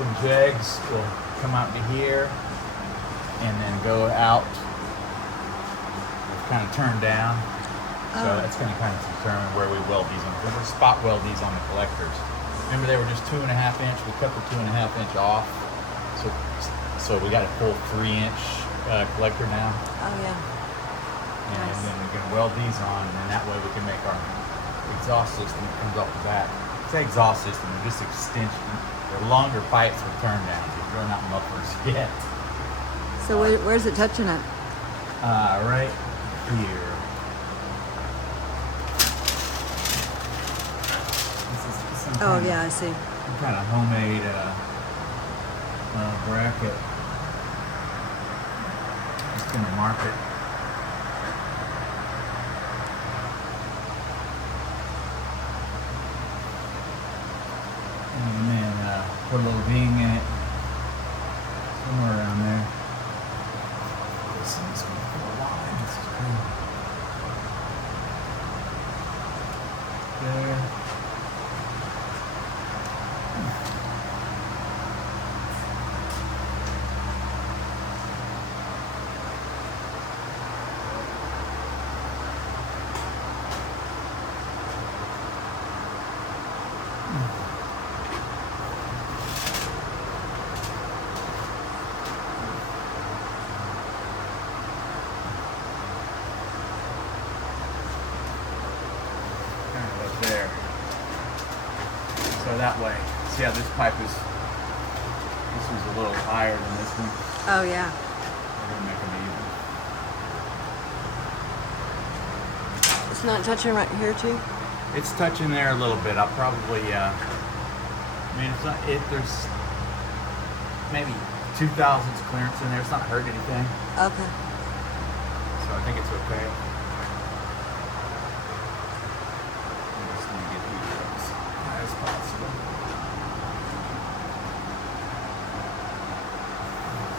from jegs will come out to here and then go out, kind of turn down. So that's going to kind of determine where we weld these on. We're spot weld these on the collectors. Remember, they were just 2.5 inch. We cut the 2.5 inch off, so we got a full 3-inch collector now. Oh yeah. And Nice. then we can weld these on, and then that way we can make our exhaust system that comes off the back. It's an exhaust system, they're just extension. They're longer pipes with turn downs. They're not mufflers yet. So where's it touching at? Right here. This is some Oh kind yeah, I see. some kind of homemade bracket. Just gonna mark it. And then put a little ding in it. Somewhere around there. This thing's going to go wide. This is cool. There. Kind of up there. So that way, see how this pipe is, this one's a little higher than this one. Oh yeah. We're gonna make them even. It's not touching right here too? It's touching there a little bit. I'll probably, I mean, it's not, there's maybe 2 thousandths clearance in there. It's not hurt anything. Okay. So I think it's okay.